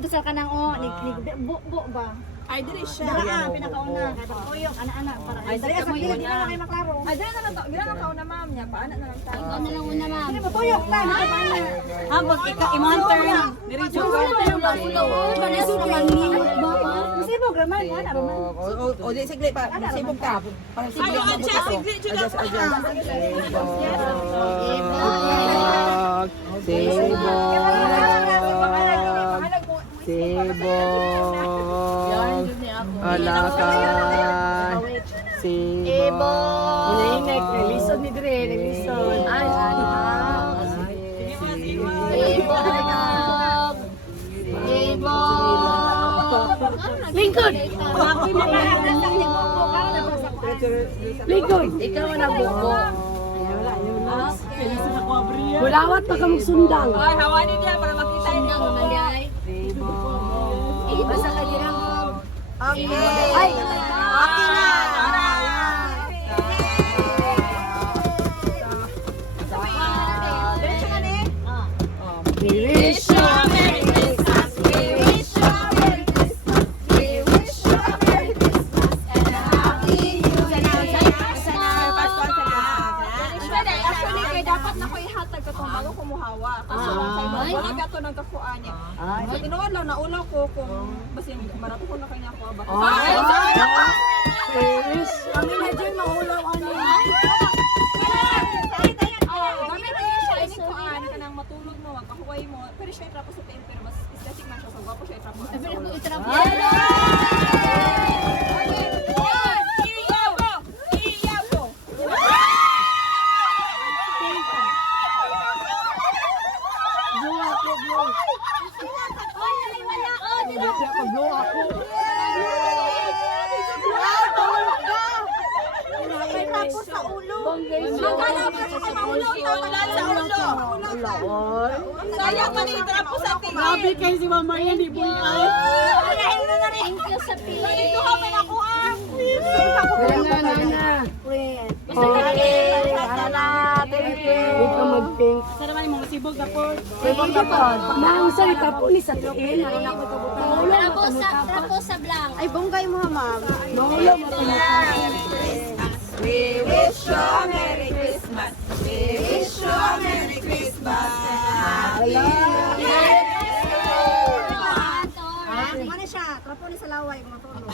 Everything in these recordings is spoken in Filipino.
dasal ka nang o, bu ba? Ay, dili siya. Dara pinakauna, tuyok ana-ana para. Ay, dali sa gilid di na kay maklaro. Ay, dili na lang to. Gila ka na ma'am niya. Paana na lang tayo. Ikaw na lang una, ma'am. Dili matuyok ta, na paana. Hambog ikaw imong turn. Diri jud ko. Masibog raman, ana raman. O di sigli pa, sibog ka. Para sigli. Ayo, adjust, sigli jud ako. Sibog. Alakan. Sibog. Inainay, lisod ni Dre, lisod. Ay, Lingkod! Lingkod! Ikaw ang nabuko. Bulawat pa ka magsundang. Ay, hawani niya para makita niyo. Basta ka girang. Okay. Ay! Okay na. Wish you a Merry Christmas. We wish you a Merry Christmas. We wish you a Merry Christmas and a Happy New Year. Actually, kay dapat na ko ihatag ko itong bago kumuhawa. Kasi lang kayo, wala ka ito ng kakuan niya. So, tinuwan lang, naulaw ko kung basta yung marato ko na kayo na ako. Wish. Kami na dyan mahulaw ano. Gamit na yun siya, ini kuan ka nang matulog mo, magkahuway mo. Pero siya itrapo sa temper, mas aesthetic man siya. So, gwapo siya itrapo. Pag-blow ako. Tapos sa ulo. Magkala pa siya sa ulo, tatagal sa ulo. Sayang pa ni itrapo sa tingin. Grabe kayo si Mama yan, di buhay. Thank you sa pili. Dito ka pa nakuha. Na. Huwag ka mag-pink. Sana naman yung mga sibog na po. Sibog na po. Nang salita po ni sa tiin. Trapo sa blank. Ay, bonggay mo ha, ma'am. We wish you a Merry Christmas. We wish you a Merry Christmas. Mana siya? Trapo ni sa laway, mga tono.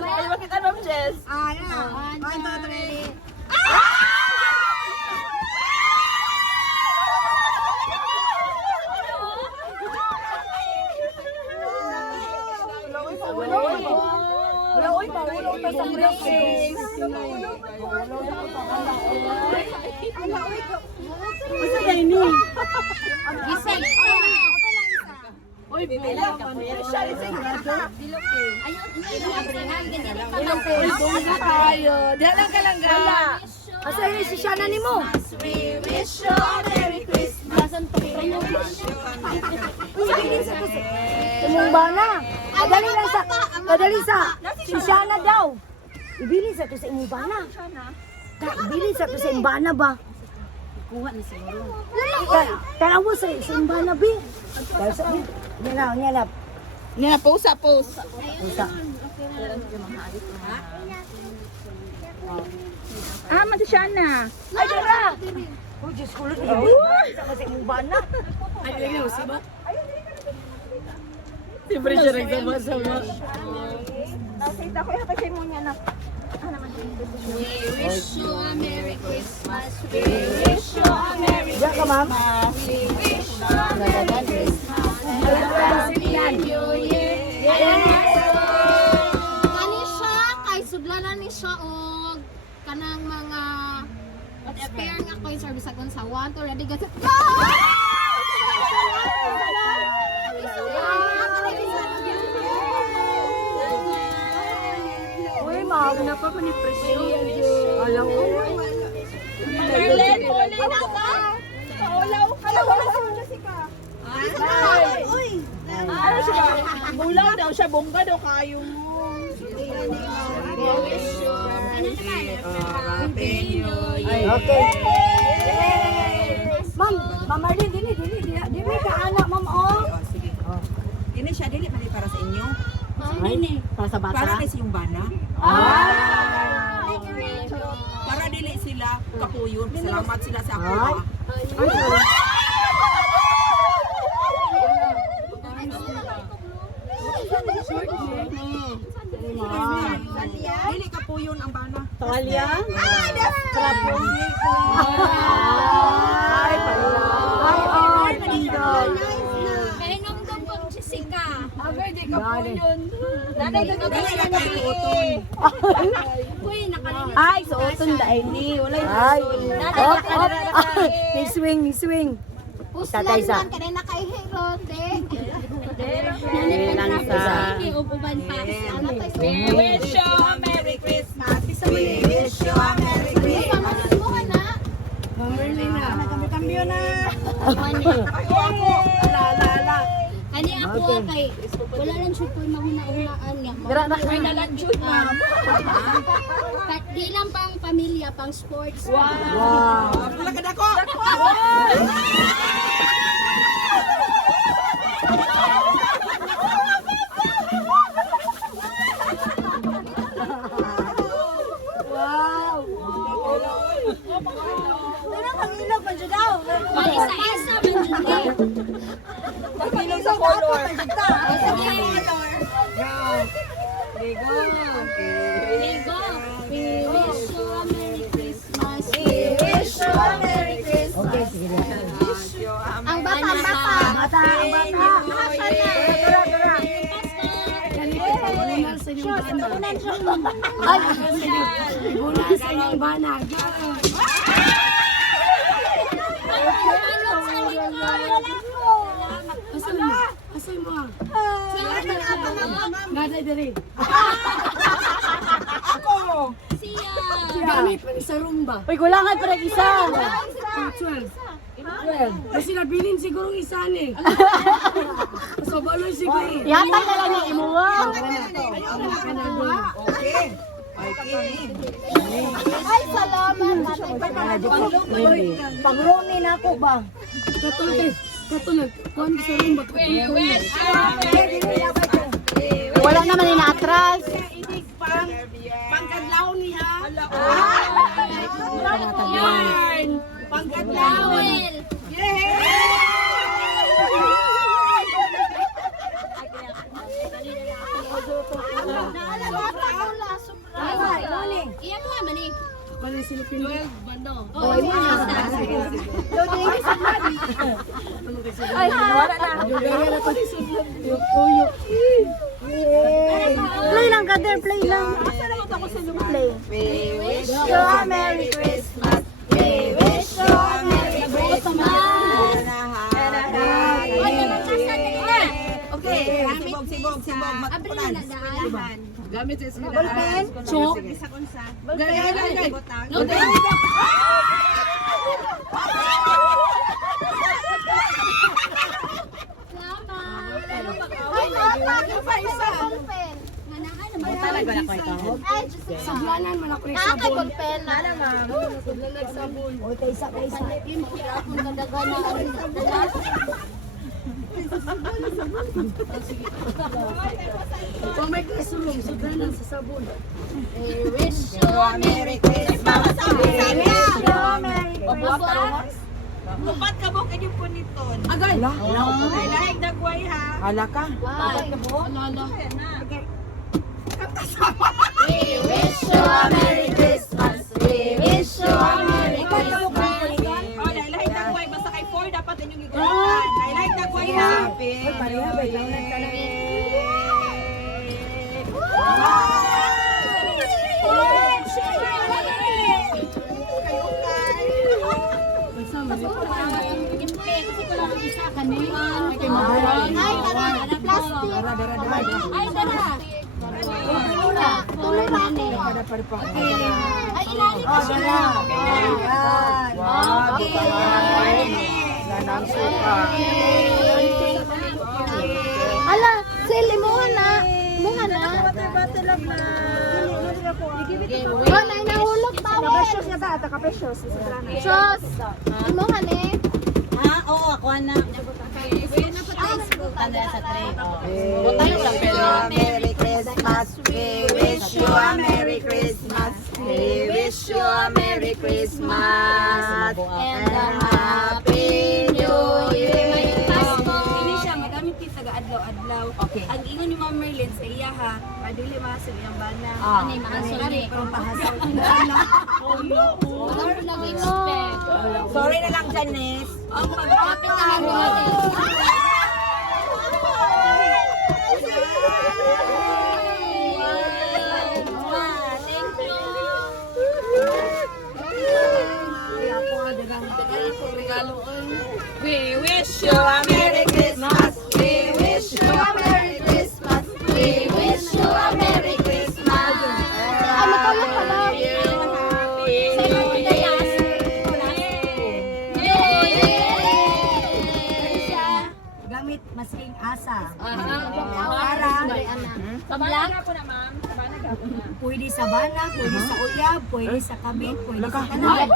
Ay, makita mo, Jess. Ah, yan. 1, 2, 3. Wala, uy, mahulog na sa briefcase. Basta na ini. Gisay. Uy, bila ka po yan. Bongga tayo. Diyan ka lang ga. Asa ini si Shana ni mo? We wish you a Merry Christmas. Tumumba na. Kadali sa. Si Shana daw. Ibili sa to sa imbana. Ibili sa to sa imbana ba? Kuha ni siguro. Tanawo sa imbana bi. Nyala. Nga, post. Pusa. Ah, mati siya na. Ay, dara! Oh, Diyos ko, luto ibili sa kasi imbana. Ay, lagi na usi ba? Siyempre siya nagsama-sama. Nakita ko, ihatag kayo mo niya na. We wish you a Merry Christmas. We Wish you a Merry Diyan ka, ma'am. We wish you a Merry Christmas. New Year. Kani siya, kay sudlanan ni siya og kanang mga spare nga coin service agon sa 1 to ready gat. Uy, ma'am, napapanipresyo. Alam ko. Marlene, uli na ka. Paulaw. Wala sa mga sika. Uy! Ano siya? Bulaw daw siya, bongga daw kayo mo. Okay. Ma'am, Ma'am Marlene, dili ka anak, ma'am, oh. Kini siya dili man para sa inyo. Para sa bata. Para kay yung bana. Para dili sila kapuyon. Salamat sila sa ako. Ay. Dili kapuyon ang bana. Talia? Ay, pala. Ay, manindol. Kaya nung dumpong Jessica. Dili na kay uton. Uy, nakalina. Ay, suoton dahil ni. Ay, ni swing, ni swing. Puslan Tatay sa. man, kaya nakaihiro, te. Lang sa... Uban pa. Ano tayo? We wish you a Merry Christmas. We wish you a Merry Christmas. Pamasimuhan na. Kambyo na. Ani ako kay wala lang siya po mahuna-hunaan nga. Dira na ka. Di lang pang pamilya, pang sports. Wow. Wala ka dako. Wow. May isa-isa man dyan eh. Pagpilong sa color. Ligo. We wish you a Merry Christmas. Okay, sige na. Ang bata-bata. Bata, ang bata. Ay, Mula sa inyong banag. Asay mo. Gaday diri. Siya. Gamit pa ni sa rumba. uy, kulangan pa rin isa. 12. Kasi nabilin siguro isa ni. Sa baloy siguro. Yata na lang yung imuwa. Okay. Okay. Ay, salamat. Pangrumi na ako ba? Katulad. Kuhan sa rumba. Wala naman ina-atras. Pangkadlaw niya. Towel. Iyan mo naman eh. Kaya sila Pinoy. Bando. Oh, isa. Ay, wala na. Play lang ka there, play lang. Play. We wish You a Merry Christmas. We wish you a Merry Christmas. Oy, naman ka sa dali. Okay. Sibog. Abri na na daan. Gamit sa sila. Ballpen. Chok. Gagay. No, Talaga na ko ito. Sablanan man ako ni sabon. Sablanan sabon. O, kaisa. Kung may kasulong, sablanan sa sabon. wish you a Merry Christmas. We wish you a Merry Christmas. Kupat ka mo kanyang puniton. Agay! Ay, lahig dagway ha. Hala ka. We wish you a Merry Christmas. We wish you a Merry Christmas. Oh, lahig dagway. Basta kay 4 dapat inyong igulitan. Lahig dagway ha. Happy Ay, dara. Tuloy na ni. Ay, ilalim mo siya. Ala, sili mo na. Muha na. Oh, nay nahulog tayo. Kapesyo's nga ta. Ata kapesyo's. Sos. Imuha ni. Ha? Oo, ako na. Ay, Merry Christmas. We wish you a Merry Christmas. We wish you a Merry Christmas. And a Happy New Year. Ini siya, magamit yung taga-adlaw-adlaw. Okay. Ang ingon ni Ma'am Merlin sa iya ha, padili masag iyang bana. Ano yung maasol ni? Pero pahasal. Wala ko nag-expect. Sorry na lang, Janice. Ang Kapit na lang natin. We wish you a Merry Christmas. We wish you a Merry Christmas. We wish you a Merry Christmas. Gamit masking asa. Sabana na po na, ma'am. Sabana na po na. Pwede sa bana, pwede sa uyab, pwede sa kabit, pwede sa tanan.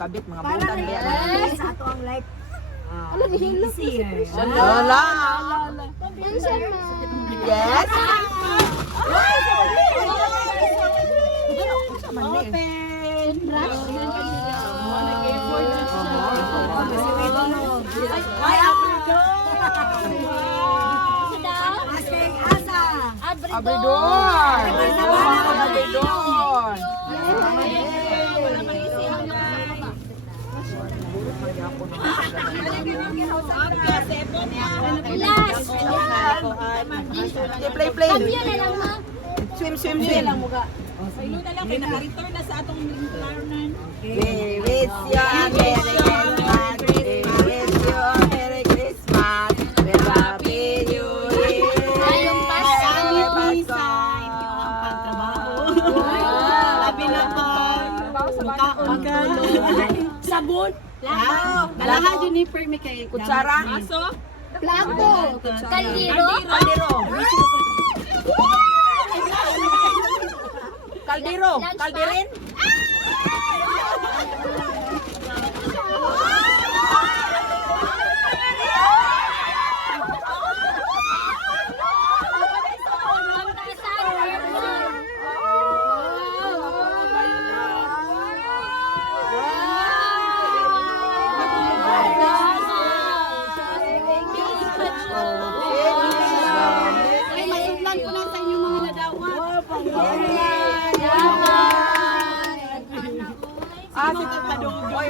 Kabit mga Para bulan na yan. sa ato ang life. Easier. Wala. Yes. Masking asa. Abridor. Abridor. Play. Kampiyon na lang ma. Swim. Pailu na lang kay naka-return na sa atong lintarnan. We wish you a Merry Christmas. We wish you a Merry Christmas. We Happy New Year. Ayong Pasko. Labi na po. Mukaon ka. Sabon. Kalaha Juniper may kay Kutsara. Aso? Plato. Kaldero. Kaldero. Kalderin. Ay, masuglan ko na sa inyong mga nadawa. Si Oy,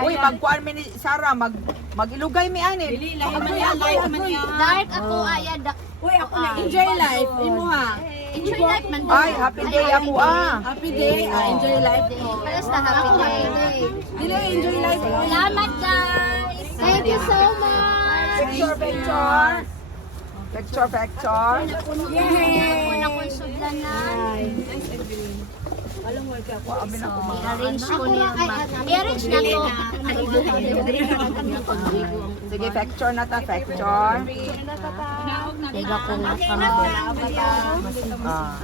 Uy, magkuan mi ni Sarah, magilugay mi ani. Dark ako ayad. Uy, ako na enjoy life. Imo ha. Enjoy life man. Ay, happy day ako Happy day. Enjoy life. Paras na happy day. Dili enjoy life. Salamat guys. Thank you so much. Picture. Ako na kung sudlanan. I-arrange ko niya. I-arrange na to. Sige, picture na ta, picture. Tiga ko na kami. Ah.